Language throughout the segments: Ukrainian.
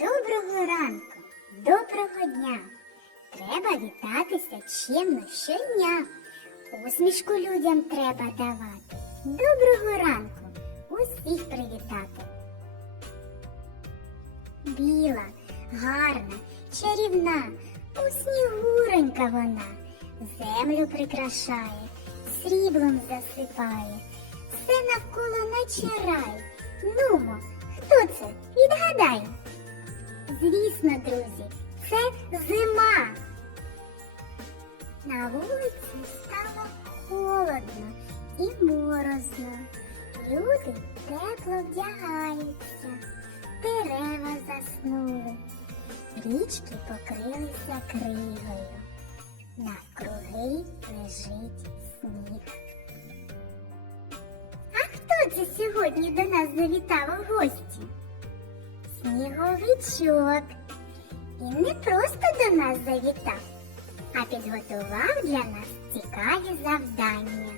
Доброго ранку, доброго дня. Треба вітатися чемно щодня. Усмішку людям треба давати. Доброго ранку, усіх привітати. Біла, гарна, чарівна, у снігуренька вона, землю прикрашає, сріблом засипає, все навколо наче рай. Нумо, хто це? Відгадай. Звісно, друзі, це зима. На вулиці стало холодно і морозно. Люди тепло вдягаються, дерева заснули, річки покрилися кригою. Навкруги лежить сніг. А хто це сьогодні до нас завітав у гості? Сніговичок. Він не просто до нас завітав, а підготував для нас цікаві завдання.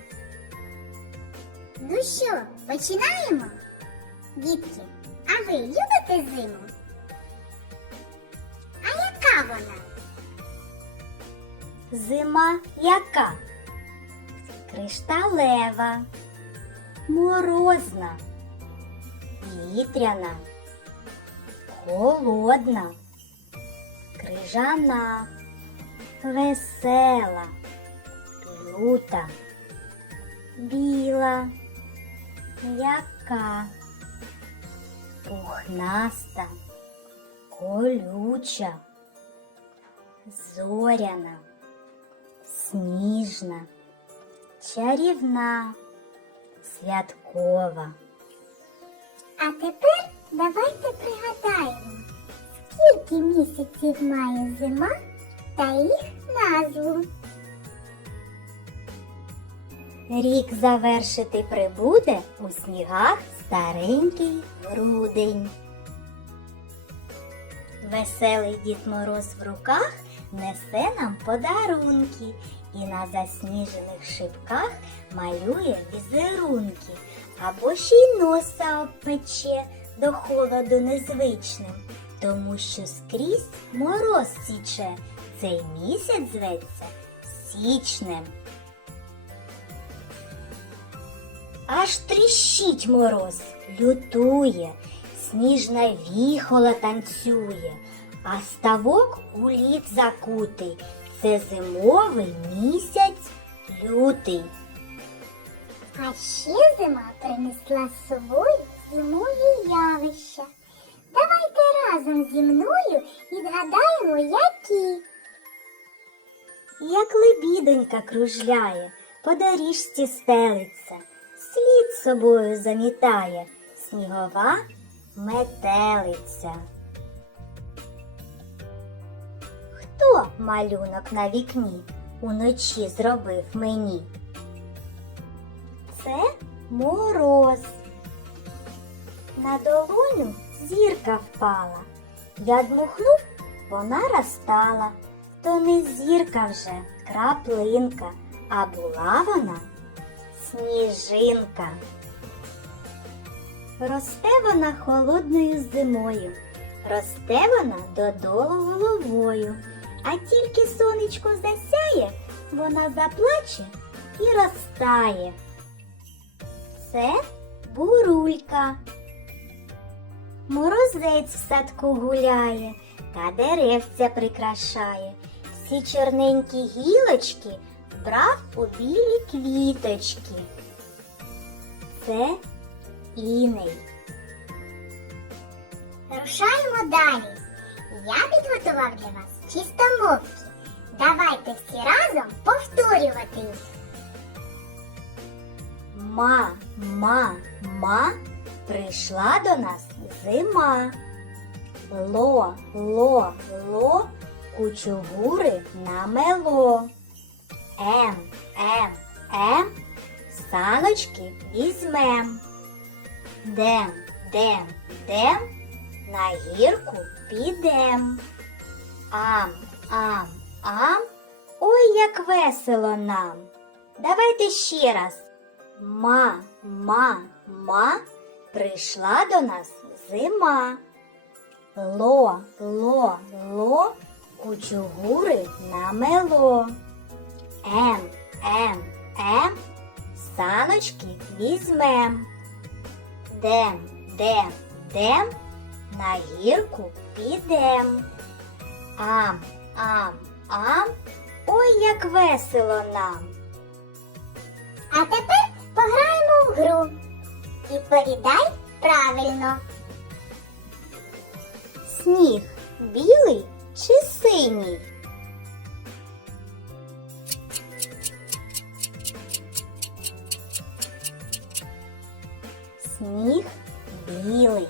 Ну що, починаємо? Дітки, а ви любите зиму? А яка вона? Зима яка? Кришталева, морозна, вітряна, холодна, крижана, весела, люта, біла, м'яка, пухнаста, колюча, зоряна. Сніжна, чарівна, святкова. А тепер давайте пригадаємо, скільки місяців має зима та їх назву. Рік завершити прибуде у снігах старенький грудень. Веселий Дід Мороз в руках несе нам подарунки і на засніжених шибках малює візерунки, або ще й носа обпече до холоду незвичним, тому що скрізь мороз січе. Цей місяць зветься січнем. Аж тріщить мороз, лютує, сніжна віхола танцює, а ставок у лід закутий. Це зимовий місяць лютий. А ще зима принесла з собою зимові явища. Давайте разом зі мною відгадаємо, які. Як лебідонька кружляє, по доріжці стелиться, слід собою замітає, снігова метелиця. Хто малюнок на вікні уночі зробив мені? Це мороз. На долоню зірка впала. Я дмухнув, вона розтала. То не зірка вже, краплинка, а була вона сніжинка. Росте вона холодною зимою, росте вона додолу головою, а тільки сонечко засяє, вона заплаче і розтає. Це бурулька. Морозець в садку гуляє та деревця прикрашає. Всі чорненькі гілочки вбрав у білі квіточки. Це іней. Рушаємо далі. Я підготував для вас чистомовки. Давайте всі разом повторювати їх. Ма, ма, ма, прийшла до нас зима. Ло, ло, ло, кучугури намело. Ем, ем, ем, саночки візьмем. Дем, дем, дем, на гірку підем. Ам, ам, ам, ой, як весело нам. Давайте ще раз. Ма, ма, ма, прийшла до нас зима. Ло, ло, ло, кучугури намело. Ем, ем, ем, саночки візьмем. Дем, дем, дем, на гірку підем. Ам, ам, ам, ой, як весело нам. А тепер пограємо в гру. Відповідай правильно. Сніг білий чи синій? Сніг білий.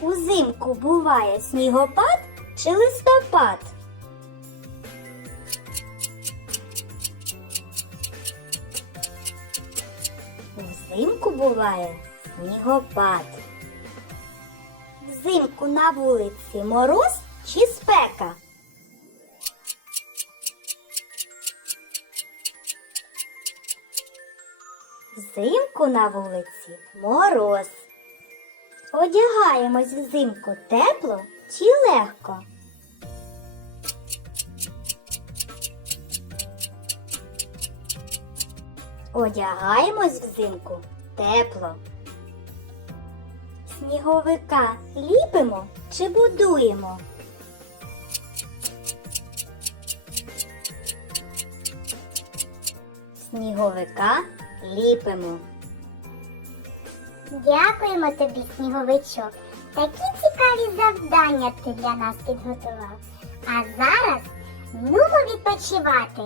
Узимку буває снігопад чи листопад? Взимку буває снігопад. Взимку на вулиці мороз чи спека? Взимку на вулиці мороз. Одягаємось взимку тепло чи легко? Одягаємось взимку тепло. Сніговика ліпимо чи будуємо? Сніговика ліпимо. Дякуємо тобі, сніговичок. Такі цікаві завдання ти для нас підготував. А зараз нумо відпочивати.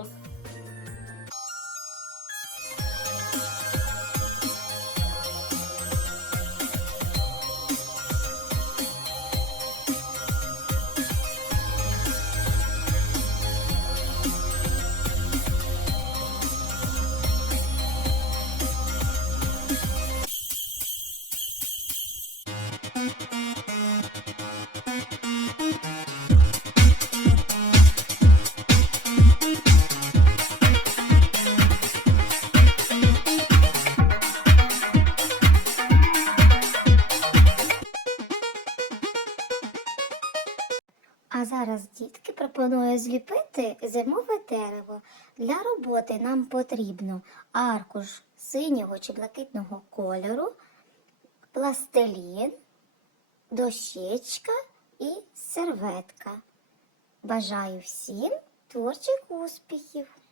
Зараз дітки пропоную зліпити зимове дерево. Для роботи нам потрібно аркуш синього чи блакитного кольору, пластилін, дощечка і серветка. Бажаю всім творчих успіхів!